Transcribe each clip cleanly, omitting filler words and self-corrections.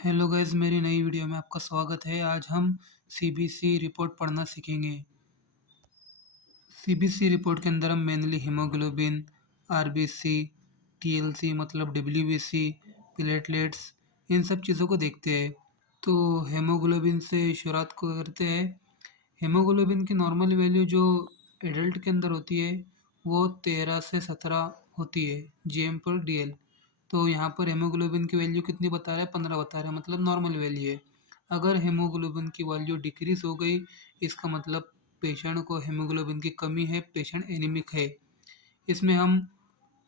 Hello guys, मेरी नई video में आपका स्वागत है। आज हम सीबीसी रिपोर्ट पढ़ना सीखेंगे। सीबीसी रिपोर्ट के अंदर हम मेनली हीमोग्लोबिन, आरबीसी, टीएलसी मतलब डब्ल्यूबीसी, प्लेटलेट्स, इन सब चीज़ों को देखते हैं। तो हीमोग्लोबिन से शुरुआत को करते हैं। हीमोग्लोबिन की नॉर्मल वैल्यू जो एडल्ट के अंदर होती है वो 13 से 17 होती है जीएम पर डीएल। तो यहाँ पर हीमोग्लोबिन की वैल्यू कितनी बता रहा है? 15 बता रहा है, मतलब नॉर्मल वैल्यू है। अगर हीमोग्लोबिन की वैल्यू डिक्रीज हो गई, इसका मतलब पेशेंट को हीमोग्लोबिन की कमी है, पेशेंट एनीमिक है। इसमें हम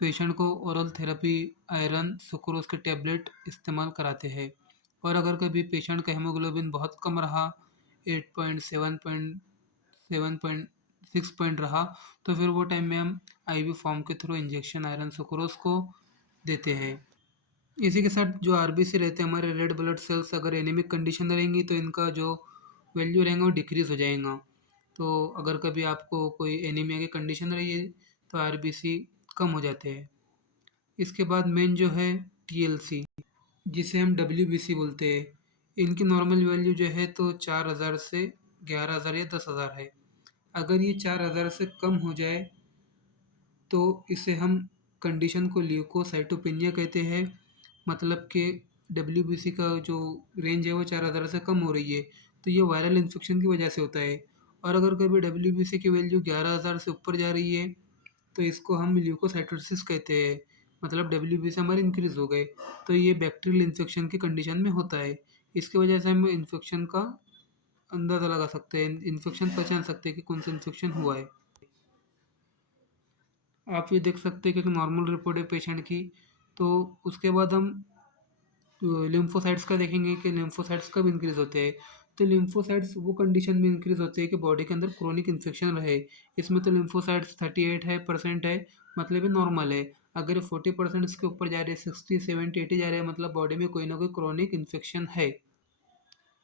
पेशेंट को ओरल थेरेपी, आयरन, सुक्रोज के टैबलेट इस्तेमाल कराते हैं। और अगर कभी पेशेंट का हीमोग्लोबिन बहुत कम रहा, 8.7 पॉइंट रहा, तो फिर वो टाइम में हम आईवी फॉर्म के थ्रू इंजेक्शन आयरन सुक्रोज को देते हैं। इसी के साथ जो आरबीसी रहते हैं हमारे रेड ब्लड सेल्स, अगर एनीमिक कंडीशन रहेंगी तो इनका जो वैल्यू रहेंगे वो डिक्रीज हो जाएगा। तो अगर कभी आपको कोई एनीमिया की कंडीशन रही है तो आरबीसी कम हो जाते हैं। इसके बाद मेन जो है टीएलसी, जिसे हम डब्ल्यूबीसी बोलते हैं, इनकी नॉर्मल वैल्यू जो है तो 4000 से 11000 या 10000 है। अगर ये 4000 से कम हो जाए तो इसे हम कंडीशन को ल्यूकोसाइटोपेनिया कहते हैं। मतलब कि डब्ल्यूबीसी का जो रेंज है वो 4000 से कम हो रही है, तो ये वायरल इन्फेक्शन की वजह से होता है। और अगर कभी डब्ल्यूबीसी की वैल्यू 11000 से ऊपर जा रही है तो इसको हम ल्यूकोसाइटोसिस कहते हैं। मतलब डब्ल्यूबीसी हमारे इंक्रीज हो गए, तो ये बैक्टीरियल इन्फेक्शन की कंडीशन में होता है। इसकी वजह से हम इन्फेक्शन का अंदाज़ा लगा सकते हैं, इन्फेक्शन पहचान सकते हैं कि कौन सा इन्फेक्शन हुआ है। आप ये देख सकते हैं कि एक नॉर्मल रिपोर्ट है पेशेंट की। तो उसके बाद हम लिम्फोसाइट्स का देखेंगे कि लिम्फोसाइट्स कब इंक्रीज होते हैं। तो लिम्फोसाइट्स वो कंडीशन में इंक्रीज होते हैं कि बॉडी के अंदर क्रोनिक इन्फेक्शन रहे। इसमें तो लिम्फोसाइट्स 38 है परसेंट है, मतलब ये नॉर्मल है। अगर 40% इसके ऊपर जा रहे हैं, 60 70 80 जा रहे हैं, मतलब बॉडी में कोई ना कोई क्रोनिक इन्फेक्शन है।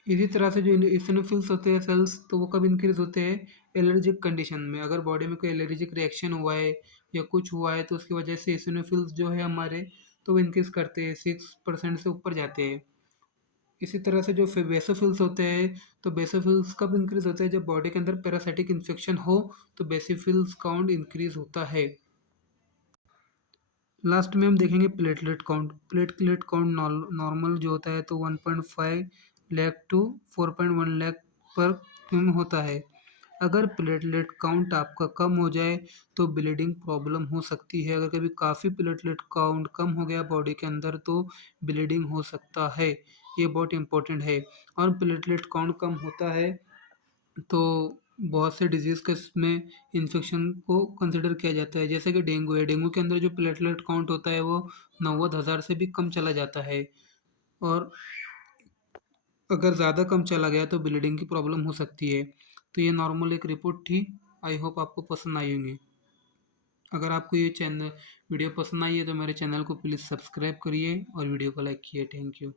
इसी तरह से जो इसिनोफिल्स होते हैं सेल्स, तो वो कब इंक्रीज होते हैं? एलर्जिक कंडीशन में। अगर बॉडी में कोई एलर्जिक रिएक्शन हुआ है या कुछ हुआ है तो उसकी वजह से इसिनोफिल्स जो है हमारे, तो वो इंक्रीज करते हैं, 6% से ऊपर जाते हैं। इसी तरह से जो बेसोफिल्स होते हैं, तो बेसोफिल्स कब इंक्रीज होते हैं? जब बॉडी के अंदर पैरासाइटिक इन्फेक्शन हो तो बेसिफिल्स काउंट इंक्रीज होता है। लास्ट में हम देखेंगे platelet count. Platelet count normal जो होता है तो 1.5 लाख टू 4.1 लाख पर क्यूम होता है। अगर प्लेटलेट काउंट आपका कम हो जाए तो ब्लीडिंग प्रॉब्लम हो सकती है। अगर कभी काफ़ी प्लेटलेट काउंट कम हो गया बॉडी के अंदर तो ब्लीडिंग हो सकता है। ये बहुत इंपॉर्टेंट है। और प्लेटलेट काउंट कम होता है तो बहुत से डिजीज़ के इसमें इन्फेक्शन को कंसिडर किया जाता है। जैसे कि डेंगू है, डेंगू के अंदर जो प्लेटलेट काउंट होता है वो 90,000 से भी कम चला जाता है। और अगर ज़्यादा कम चला गया तो ब्लीडिंग की प्रॉब्लम हो सकती है। तो ये नॉर्मल एक रिपोर्ट थी। आई होप आपको पसंद आई होंगी। अगर आपको ये चैनल वीडियो पसंद आई है तो मेरे चैनल को प्लीज़ सब्सक्राइब करिए और वीडियो को लाइक कीजिए। Thank you.